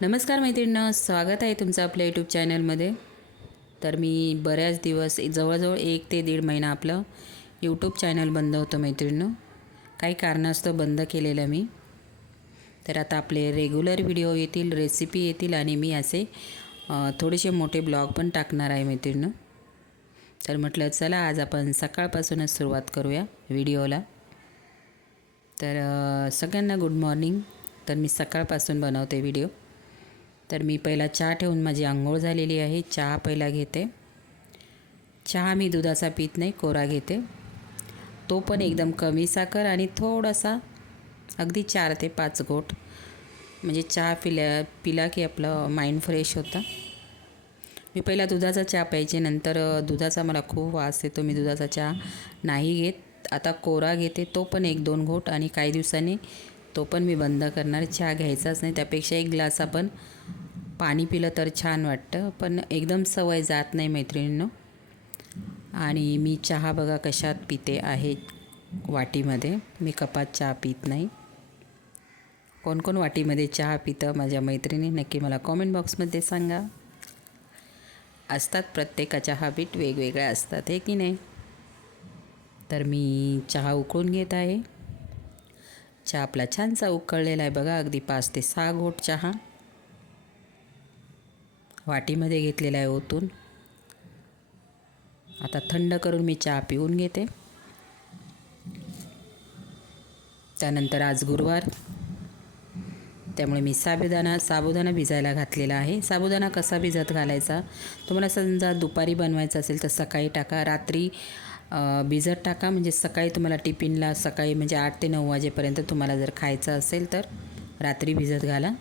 नमस्कार मैत्रिणींनो, स्वागत आहे तुमचं आपल्या यूट्यूब चॅनलमध्ये। तर मी बऱ्याच दिवस जवळजवळ 1 ते 1.5 महिना आपलं यूट्यूब चॅनल बंद होतं मैत्रिणींनो। काही कारणास्तव बंद केलेलं मी। तर आता आपले रेग्युलर व्हिडिओ येतील, रेसिपी येतील आणि मी असे थोडेसे मोठे ब्लॉग पण टाकणार आहे मैत्रिणींनो। तर म्हटलं चला आज आपण सकाळपासूनच सुरुवात करूया व्हिडिओला। तर सगळ्यांना गुड मॉर्निंग। तर मी सकाळपासून बनवते व्हिडिओ। तर मी पहिला चहा ठेवून माझी अंघोळ झालेली आहे। चहा पहिला घेते। चहा मी दुधाचा पीत नाही, कोरा घेते, तो पण एकदम कमी साखर आणि थोडासा अगदी 4 ते 5 घोट, म्हणजे चहा पिला की आपलं माइंड फ्रेश होतं। मी पहिला दुधाचा चहा प्यायचे, नंतर दुधाचा मला खूप वास येतो, मी दुधाचा चहा नाही घेत। आता कोरा घेते, तो पण 1-2 घोट, आणि काही दिवसांनी तो पण मी बंद करणार। चहा घ्यायचाच नाही, त्यापेक्षा 1 ग्लास आपण पाणी पिलं तर छान वाटतं, पण एकदम सवय जात नाही मैत्रिणींनो। आणि मी चहा बघा कशात पिते आहे, वाटीमध्ये। मी कपात चहा पित नाही। कोण कोण वाटीमध्ये चहा पितं माझ्या मैत्रिणी, नक्की मला कॉमेंट बॉक्समध्ये सांगा। असतात प्रत्येकाच्या हॅबिट वेगवेगळ्या असतात, हे की नाही। तर मी चहा उकळून घेत आहे। चहा आपला छानसा उकळलेला आहे बघा, अगदी 5 ते 6 घोट चहा वाटीमध्ये घेतलेला आहे ओतून। आता थंड करून मी चहा पिऊन घेते। त्यानंतर आज गुरुवार, त्यामुळे मी साबुदाणा भिजायला घातलेला आहे। साबुदाणा कसा भिजत घालायचा, तुम्हाला समजा दुपारी बनवायचं असेल तर सकाळी टाका, रात्री भिजत टाका, म्हणजे सकाळी तुम्हाला टिफिनला सकाळी म्हणजे 8 ते 9 वाजेपर्यंत तुम्हाला जर खायचं असेल तर रात्री भिजत घाला।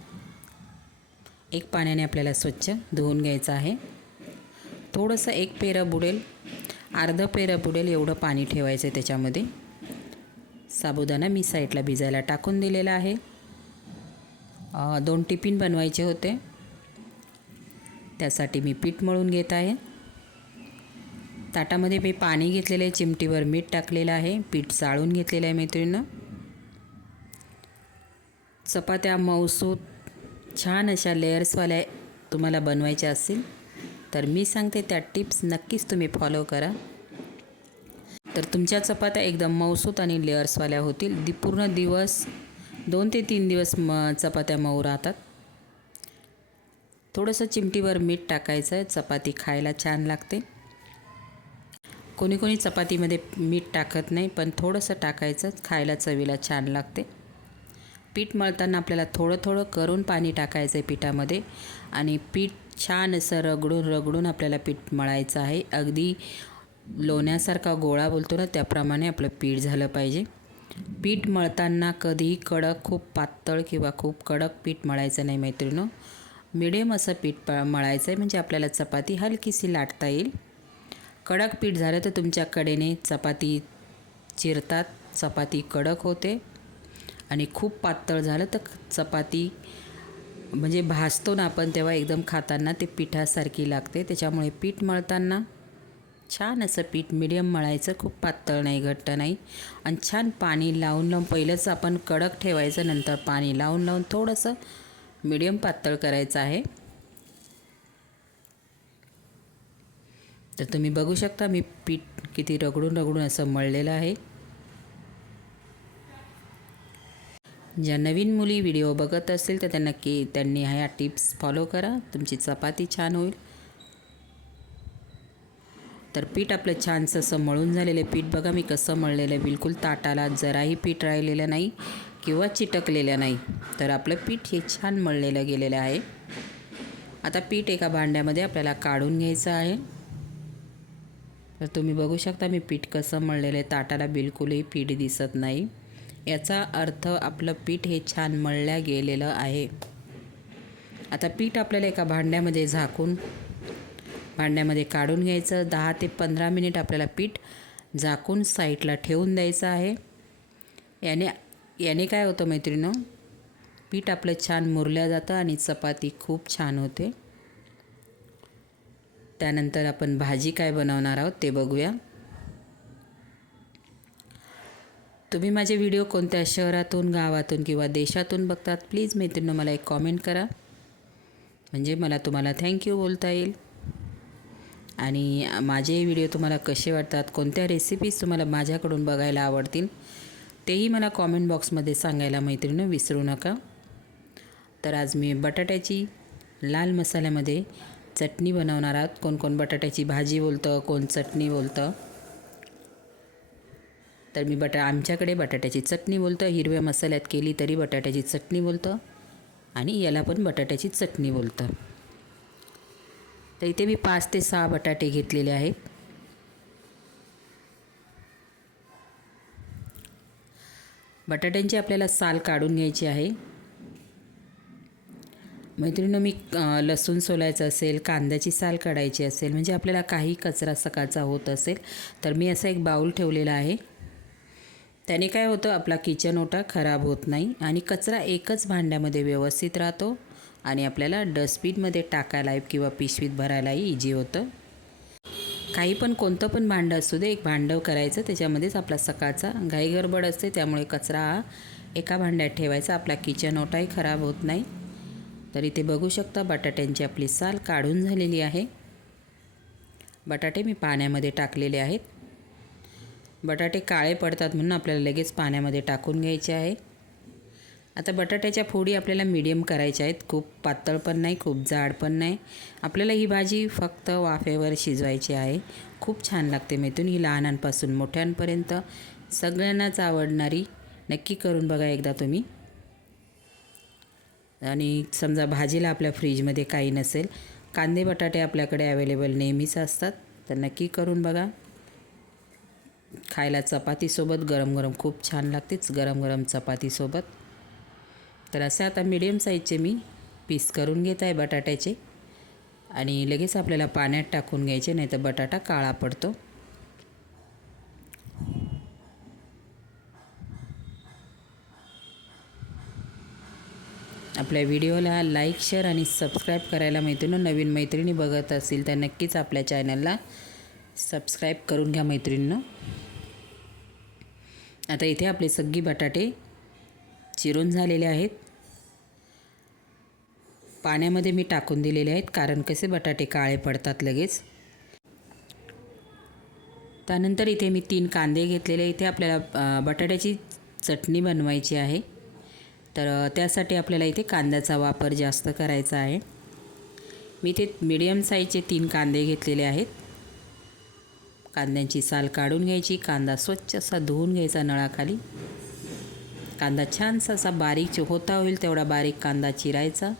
एक पाण्याने आपल्याला स्वच्छ धुवून घ्यायचं आहे। थोडंसं 1 पेरं बुडेल, अर्धं पेरं बुडेल एवढं पाणी ठेवायचं आहे त्याच्यामध्ये। साबुदाणा मी साईडला भिजायला टाकून दिलेला आहे। 2 टिफिन बनवायचे होते, त्यासाठी मी पीठ मळून घेत आहे। ताटामध्ये मी पाणी घेतलेलं आहे, चिमटीवर मीठ टाकलेलं आहे, पीठ चाळून घेतलेलं आहे मैत्रिणींनो। चपात्या मऊसूत छान अशा लेयर्सवाल्या तुम्हाला बनवायच्या असतील तर मी सांगते त्या टिप्स नक्कीच तुम्ही फॉलो करा, तर तुमच्या चपात्या एकदम मऊसूत आणि लेयर्सवाल्या होतील। पूर्ण दिवस 2 ते 3 दिवस चपात्या मऊ राहतात। थोडंसं चिमटीवर मीठ टाकायचं आहे, चपाती खायला छान लागते। कोणी कोणी चपातीमध्ये मीठ टाकत नाही, पण थोडंसं टाकायचं, खायला चवीला छान लागते। पीठ मळताना आपल्याला थोडं थोडं करून पाणी टाकायचं आहे पिठामध्ये, आणि पीठ छान असं रगडून आपल्याला पीठ मळायचं आहे। अगदी लोण्यासारखा गोळा बोलतो ना, त्याप्रमाणे आपलं पीठ झालं पाहिजे। पीठ मळताना कधीही खूप पातळ किंवा खूप कडक पीठ मळायचं नाही मैत्रिणींनो, मिडियम असं पीठ मळायचं आहे, म्हणजे आपल्याला चपाती हलकीशी लाटता येईल। कडक पीठ झालं तर तुमच्या कडेने चपाती चिरतात, चपाती कडक होते, आणि खूप पातळ झालं तर चपाती म्हणजे भाजतो ना आपण तेव्हा एकदम खाताना ते पिठासारखी लागते। त्याच्यामुळे पीठ मळताना छान असं पीठ मिडियम मळायचं, खूप पातळ नाही, घट्ट नाही, आणि छान पाणी लावून पहिलंच आपण कडक ठेवायचं, नंतर पाणी लावून थोडंसं मिडियम पातळ करायचं आहे। तर तुम्ही बघू शकता मी पीठ किती रगडून असं मळलेलं आहे। ज्या नवीन मुली व्हिडिओ बघत असतील तर त्यांनी ह्या टिप्स फॉलो करा, तुमची चपाती छान होईल। तर पीठ आपलं छानसं असं मळून झालेलं पीठ बघा मी कसं मळलेलं आहे, बिलकुल ताटाला जराही पीठ राहिलेलं नाही किंवा चिटकलेलं नाही, तर आपलं पीठ हे छान मळलेलं गेलेलं आहे। आता पीठ एका भांड्यामध्ये आपल्याला काढून घ्यायचं आहे। तर तुम्ही बघू शकता मी पीठ कसं मळलेलं आहे, ताटाला बिलकुलही पीठ दिसत नाही, याचा अर्थ आपलं पीठ हे छान मळल्या गेलेलं आहे। आता पीठ आपल्याला एका भांड्यामध्ये झाकून भांड्यामध्ये काढून घ्यायचं। 10 ते 15 मिनिट आपल्याला पीठ झाकून साईडला ठेवून द्यायचं आहे। याने काय होतं मैत्रिणींनो, पीठ आपलं छान मुरलं जातं आणि चपाती खूप छान होते। त्यानंतर आपण भाजी काय बनवणार आहोत ते बघूया। तुम्ही माझे व्हिडिओ कोणत्या शहरातून, गावातून किंवा देशातून बघतात, प्लीज मैत्रिणींनो मला एक कॉमेंट करा। म्हणजे मला तुम्हाला थँक्यू बोलता येईल. आणि माझे व्हिडिओ तुम्हाला कसे वाटतात, कोणत्या रेसिपीज तुम्हाला माझ्याकडून बघायला आवडतील तेही मला कॉमेंट बॉक्समध्ये सांगायला मैत्रिणी विसरू नका. तर आज मी बटाट्याची लाल मसाल्यामध्ये चटणी बनवणार आहोत. कोण कोण बटाट्याची भाजी बोलतं, कोण चटणी बोलतं. तर मी आमच्याकडे बटाट्याची चटणी बोलतं. हिरव्या मसाल्यात केली तरी बटाट्याची चटणी बोलतं आणि याला पण बटाट्याची चटणी बोलतं. तर इथे मी 5 ते 6 बटाटे घेतलेले आहेत. बटाट्यांची आपल्याला साल काढून घ्यायची आहे. मैत्रिणींनो, मी लसूण सोलायचं असेल, कांद्याची साल काढायची असेल, म्हणजे आपल्याला काही कचरा सकाळचा होत असेल तर मी असा एक बाऊल ठेवलेला आहे. त्याने काय होतं, आपला किचन ओटा खराब होत नाही आणि कचरा एकच भांड्यामध्ये व्यवस्थित राहतो आणि आपल्याला डस्टबिनमध्ये टाकायला किंवा पिशवीत भरायलाही इजी होतं. काही पण कोणतं पण भांडं असू दे, एक भांडं करायचं, त्याच्यामध्येच आपला सकाळचा घाई गडबड असते, त्यामुळे कचरा हा एका भांड्यात ठेवायचा, आपला किचन ओटाही खराब होत नाही. तर इथे बघू शकता बटाट्यांची आपली साल काढून झालेली आहे. बटाटे मी पाण्यामध्ये टाकलेले आहेत. बटाटे काळे पडतात म्हणून आपल्याला लगेच पाण्यामध्ये टाकून घ्यायचे आहे. आता बटाट्याच्या फोडी आपल्याला मीडियम करायच्या आहेत. खूप पातळ पण नाही, खूप जाड पण नाही. आपल्याला ही भाजी फक्त वाफेवर शिजवायची आहे. खूप छान लागते मैत्रिणी. ही लहानांपासून मोठ्यांपर्यंत सगळ्यांनाच आवडणारी. नक्की करून बघा एकदा तुम्ही. आणि समजा भाजीला आपल्या फ्रीजमध्ये काही नसेल, कांदे बटाटे आपल्याकडे अवेलेबल नेहमीच असतात, तर नक्की करून बघा. खायला चपातीसोबत गरम गरम खूप छान लागतेच, गरम गरम चपातीसोबत. तर असे आता मीडियम साईजचे मी पीस करून घेत आहे बटाट्याचे आणि लगेच आपल्याला पाण्यात टाकून घ्यायचे, नाही तर बटाटा काळा पडतो. आपल्या व्हिडिओला लाईक, शेअर आणि सबस्क्राईब करायला नवीन मैत्रिणी बघत असतील तर नक्कीच आपल्या चॅनलला सबस्क्राईब करून घ्या मैत्रिणींनो. आता इथे आपले सगळे बटाटे चिरून झालेले आहेत. पाण्यामध्ये मी टाकून दिलेले आहेत, कारण कसे बटाटे काळे पडतात लगेच. त्यानंतर इथे मी 3 कांदे घेतलेले. इथे आपल्याला बटाट्याची चटणी बनवायची आहे, तर त्यासाठी आपल्याला इथे कांद्याचा वापर जास्त करायचा आहे. मी इथे मीडियम साईजचे 3 कांदे घेतलेले आहेत. कांद्यांची साल काढून घ्यायची. कांदा स्वच्छ असा धुवून घ्यायचा नळाखाली. कांदा छानसा असा बारीक होता होईल तेवढा बारीक कांदा चिरायचा.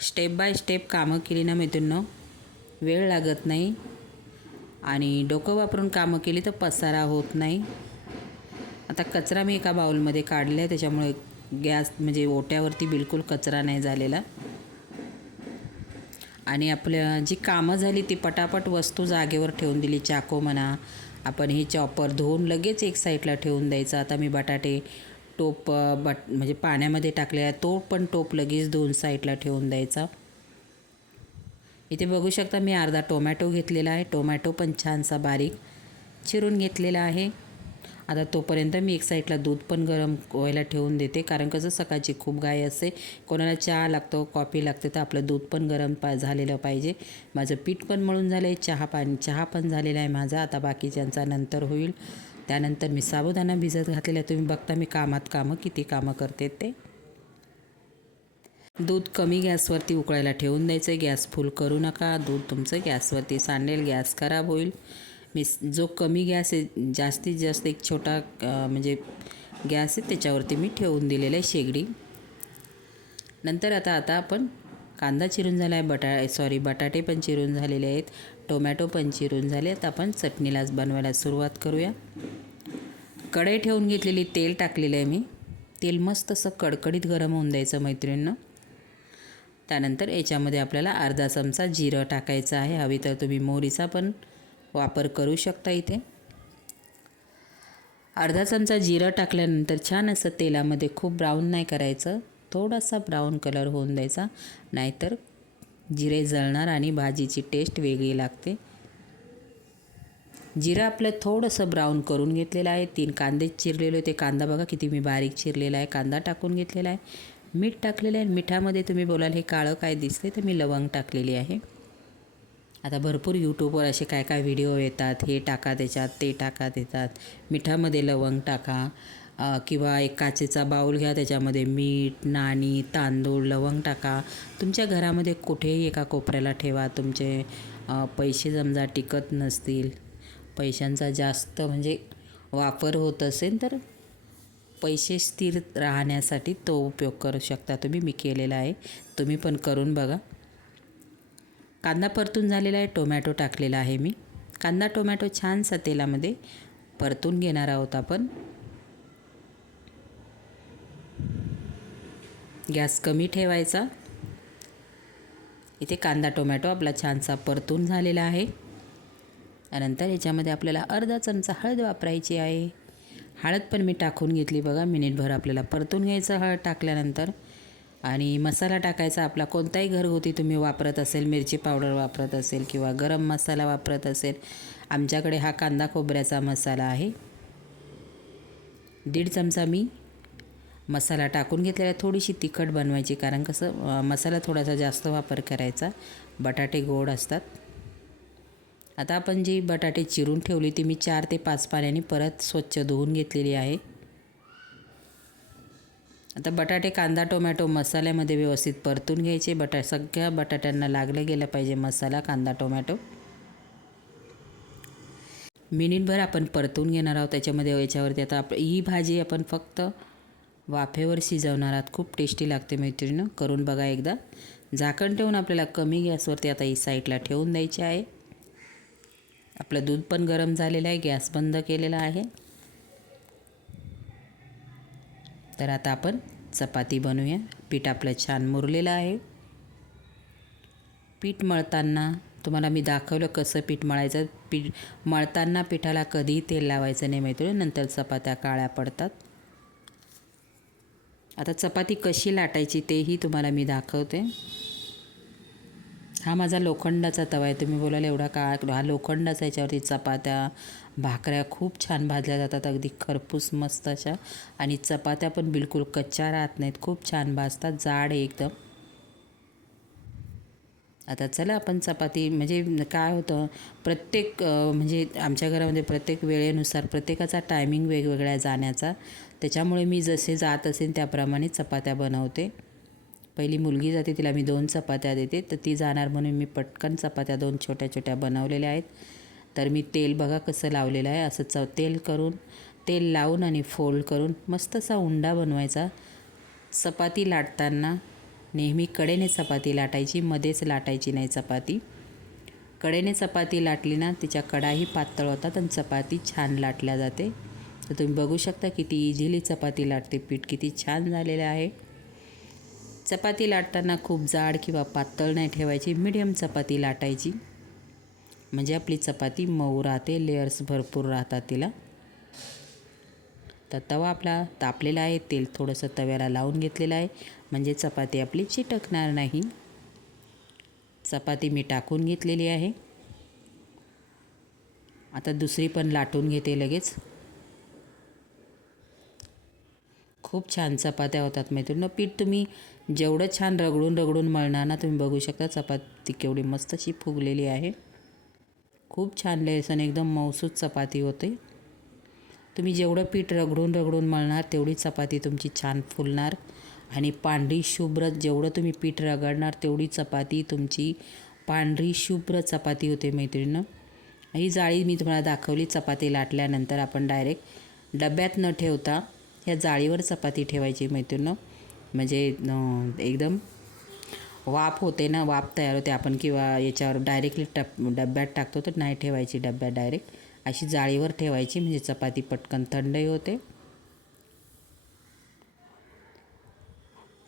स्टेप बाय स्टेप कामं केली ना मैत्रिणींनो, वेळ लागत नाही आणि डोकं वापरून कामं केली तर पसारा होत नाही. आता कचरा मी एका बाउलमध्ये काढला आहे, त्याच्यामुळे गॅस म्हणजे ओट्यावरती बिलकुल कचरा नाही झालेला. आणि आपल्या जी कामं झाली ती पटापट वस्तू जागेवर ठेवून दिली. चाकू म्हणा, आपण हे चॉपर धुवून लगेच एक साईडला ठेवून द्यायचं. आता मी बटाटे टोप म्हणजे पाण्यामध्ये टाकलेला, तो पण टोप लगेच धुवून साईडला ठेवून द्यायचा. इथे बघू शकता मी अर्धा टोमॅटो घेतलेला आहे. टोमॅटो पण छानसा बारीक चिरून घेतलेला आहे. आता तोपर्यंत मी एक साईडला दूध पण गरम व्हायला ठेवून देते, कारण कसं सकाळची खूप घाई असते, कोणाला चहा लागतो, कॉफी लागते, तर आपलं दूध पण गरम झालेलं पाहिजे. माझं पीठ पण मळून झालं आहे, चहा पण झालेला आहे माझा. आता बाकीच्यांचा नंतर होईल. त्यानंतर मी साबुदाणा भिजत घातलेला आहे. तुम्ही बघता मी किती कामं करते ते. दूध कमी गॅसवरती उकळायला ठेवून द्यायचं. गॅस फुल करू नका, दूध तुमचं गॅसवरती सांडेल, गॅस खराब होईल. मी जो कमी गॅस आहे, जास्तीत जास्त एक छोटा म्हणजे गॅस आहे, त्याच्यावरती मी ठेवून दिलेलं आहे शेगडी. नंतर आता आपण कांदा चिरून झाला आहे, बटाटे पण चिरून झालेले आहेत, टोमॅटो पण चिरून झाले आहेत. आपण चटणीलाच बनवायला सुरुवात करूया. कढई ठेवून घेतलेली, तेल टाकलेलं आहे मी. तेल मस्त असं कडकडीत गरम होऊन द्यायचं मैत्रिणींनो. त्यानंतर याच्यामध्ये आपल्याला अर्धा चमचा जिरं टाकायचं आहे. हवी तर तुम्ही मोहरीचा पण वापर करू शकता. इथे अर्धा चमचा जिरं टाकल्यानंतर छान असं तेलामध्ये खूप ब्राऊन नाही करायचं, थोडासा ब्राऊन कलर होऊन द्यायचा, नाहीतर जिरे जळणार आणि भाजीची टेस्ट वेगळी लागते. जिरं आपलं थोडंसं ब्राऊन करून घेतलेलं आहे. 3 कांदे चिरलेले होते. कांदा बघा किती मी बारीक चिरलेला आहे. कांदा टाकून घेतलेला आहे. मीठ टाकलेलं आहे. मिठामध्ये तुम्ही बोलाल हे काळं काय दिसते, तर मी लवंग टाकलेली आहे. आता भरपूर यूट्यूबवर असे काय काय व्हिडिओ येतात, हे टाका त्याच्यात, ते टाका त्याच्यात, मिठामध्ये लवंग टाका, किंवा एक काचेचा बाऊल घ्या, त्याच्यामध्ये मीठ, नाणी, तांदूळ, लवंग टाका. तुमच्या घरामध्ये कुठेही एका कोपऱ्याला ठेवा. तुमचे पैसे समजा टिकत नसतील, पैशांचा जास्त म्हणजे वापर होत असेल, तर पैसे स्थिर राहण्यासाठी तो उपयोग करू शकता तुम्ही. मी केलेला आहे, तुम्ही पण करून बघा. कांदा परतून झालेला आहे. टोमॅटो टाकलेला आहे मी. कांदा टोमॅटो छानसा तेलामध्ये परतून घेणार आहोत आपण. गॅस कमी ठेवायचा. इथे कांदा टोमॅटो आपला छानसा परतून झालेला आहे. त्यानंतर याच्यामध्ये आपल्याला अर्धा चमचा हळद वापरायची आहे. हळद पण मी टाकून घेतली बघा. मिनिटभर आपल्याला परतून घ्यायचं हळद टाकल्यानंतर. आणि मसाला टाकायचा आपला कोणताही घरगुती तुम्ही वापरत असेल, मिरची पावडर वापरत असेल किंवा गरम मसाला वापरत असेल. आमच्याकडे हा कांदा खोबऱ्याचा मसाला आहे. 1.5 चमचा मी मसाला टाकून घेतलेला. थोडीशी तिखट बनवायची, कारण कसं मसाला थोडासा जास्त वापर करायचा. बटाटे गोड असतात. आता आपण जी बटाटे चिरून ठेवली ती मी 4 ते 5 पाण्याने परत स्वच्छ धुवून घेतलेली आहे. आता बटाटे, कांदा टोमॅटो मसाल्यामध्ये व्यवस्थित परतून घ्यायचे. सगळ्या बटाट्यांना लागलं गेलं पाहिजे मसाला, कांदा टोमॅटो. मिनिटभर आपण परतून घेणार आहोत. याच्यावरती आता ही भाजी आपण फक्त वाफेवर शिजवणार आहात. खूप टेस्टी लागते मैत्रिणींनो, करून बघा एकदा. झाकण ठेवून आपल्याला कमी गॅसवरती आता ही साईडला ठेवून द्यायची आहे. आपलं दूध पण गरम झालेलं आहे. गॅस बंद केलेला आहे. तर आता आपण चपाती बनवूया. पीठ आपलं छान मुरलेलं आहे. पीठ मळताना तुम्हाला मी दाखवलं कसं पीठ मळायचं. पीठ मळताना पिठाला कधीही तेल लावायचं नाही मैत्रिणी, नंतर चपात्या काळ्या पडतात. आता चपाती कशी लाटायची तेही तुम्हाला मी दाखवते. हा माझा लोखंडाचा तवा आहे. तुम्ही बोलाल एवढा काळा, हा लोखंडाचा. याच्यावरती चपात्या, भाकऱ्या खूप छान भाजल्या जातात, अगदी खरपूस मस्त अशा. आणि चपात्या पण बिलकुल कच्च्या राहत नाहीत, खूप छान भाजतात, जाड आहे एकदम. आता चला आपण चपाती, म्हणजे काय होतं प्रत्येक म्हणजे आमच्या घरामध्ये प्रत्येक वेळेनुसार प्रत्येकाचा टायमिंग वेगवेगळा जाण्याचा. त्याच्यामुळे मी जसे जात असेल त्याप्रमाणे चपात्या बनवते. पहिली मुलगी जाते, तिला मी 2 चपात्या देते, तर ती जाणार म्हणून मी पटकन चपात्या 2 छोट्या छोट्या बनवलेल्या आहेत. तर मी तेल बघा कसं लावलेलं आहे. असं तेल लावून आणि फोल्ड करून मस्त असा उंडा बनवायचा. चपाती लाटताना नेहमी कडेने चपाती लाटायची, मध्येच लाटायची नाही चपाती. कडेने चपाती लाटली ना, तिच्या कडाही पातळ होतात आणि चपाती छान लाटल्या जाते. तर तुम्ही बघू शकता किती इझिली चपाती लाटते. पीठ किती छान झालेलं आहे. चपाती लाटताना खूप जाड किंवा पातळ नाही ठेवायची, मीडियम चपाती लाटायची, म्हणजे आपली चपाती मऊ राहते, लेयर्स भरपूर राहतात तिला. तर तवा आपला तापलेला आहे. तेल थोडंसं तव्याला लावून घेतलेलं आहे, म्हणजे चपाती आपली चिटकणार नाही. चपाती मी टाकून घेतलेली आहे. आता दुसरी पण लाटून घेते लगेच. खूप छान चपात्या होतात मैत्रिणी. पीठ तुम्ही जेवढं छान रगडून मळणार ना, तुम्ही बघू शकता चपाती केवढी मस्त अशी फुगलेली आहे. खूप छान लेसन एकदम मऊसूत चपाती होते. तुम्ही जेवढं पीठ रगडून मळणार तेवढी चपाती तुमची छान फुलणार. आणि पांढरी शुभ्र, जेवढं तुम्ही पीठ रगडणार तेवढी चपाती तुमची पांढरी शुभ्र चपाती होते मैत्रिणींनो. ही जाळी मी तुम्हाला दाखवली. चपाती लाटल्यानंतर आपण डायरेक्ट डब्यात न ठेवता ह्या जाळीवर चपाती ठेवायची मैत्रिणींनो, म्हणजे एकदम वाफ होते ना, वाफ तयार होते. आपण किंवा याच्यावर डायरेक्टली डब्यात टाकतो तर नाही ठेवायची डब्यात, डायरेक्ट अशी जाळीवर ठेवायची, म्हणजे चपाती पटकन थंडही होते.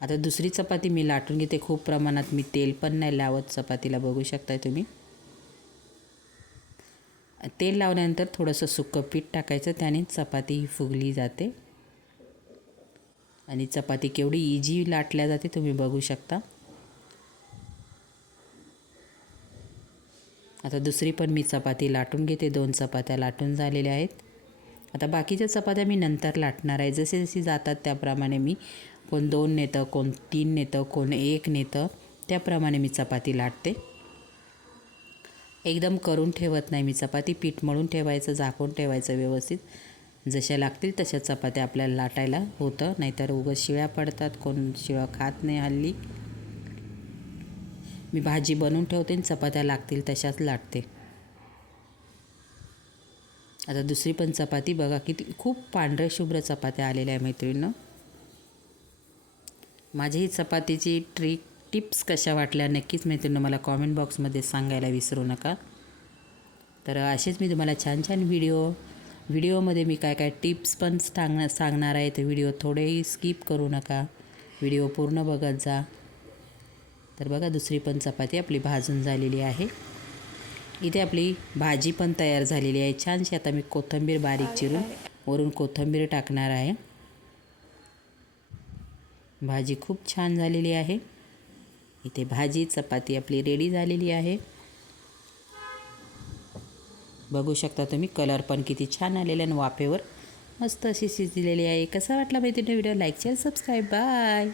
आता दुसरी चपाती मी लाटून घेते. खूप प्रमाणात मी तेल पण नाही लावत चपातीला, बघू शकताय तुम्ही. तेल लावल्यानंतर थोडंसं सुकं पीठ टाकायचं, त्याने चपाती फुगली जाते. आणि चपाती केवढी इझी लाटल्या जाते तुम्ही बघू शकता. आता दुसरी पण मी चपाती लाटून घेते. 2 चपात्या लाटून झालेल्या आहेत. आता बाकीच्या चपात्या मी नंतर लाटणार आहे. जसे जातात त्याप्रमाणे मी कोण 2 नेतं, कोण 3 नेतं, कोण 1 नेतं, त्याप्रमाणे मी चपाती लाटते. एकदम करून ठेवत नाही मी चपाती. पीठ मळून ठेवायचं, झाकून ठेवायचं व्यवस्थित. जशा लागतील तशा चपात्या आपल्याला लाटायला होतं, नाहीतर उगाच शिळ्या पडतात. कोण शिळं खात नाही हल्ली. मी भाजी बनवून ठेवते आणि चपात्या लागतील तशाच लाटते. आता दुसरी पण चपाती बघा, किती खूप पांढऱ्या शुभ्र चपात्या आलेल्या आहे मैत्रिणींनो. माझी ही चपातीची टिप्स कशा वाटल्या नक्कीच मैत्रिणींनो मला कॉमेंट बॉक्समध्ये सांगायला विसरू नका. तर असेच मी तुम्हाला छान छान व्हिडिओमध्ये मी काय टिप्स पण सांगणार आहे. तर व्हिडिओ थोडेही स्किप करू नका, व्हिडिओ पूर्ण बघत जा. तर बघा दुसरी पण चपाती आपली भाजून झालेली आहे. इथे आपली भाजी पण तयार झालेली आहे छानशी. आता मी कोथिंबीर बारीक चिरून वरून कोथिंबीर टाकणार आहे. भाजी खूप छान झालेली आहे. इथे भाजी चपाती आपली रेडी झालेली आहे. बघू शकता तुम्ही, कलर पण किती छान आलेला आणि वाफेवर मस्त अशी शिजलेली आहे. कसा वाटला माहिती video? Like share subscribe. Bye.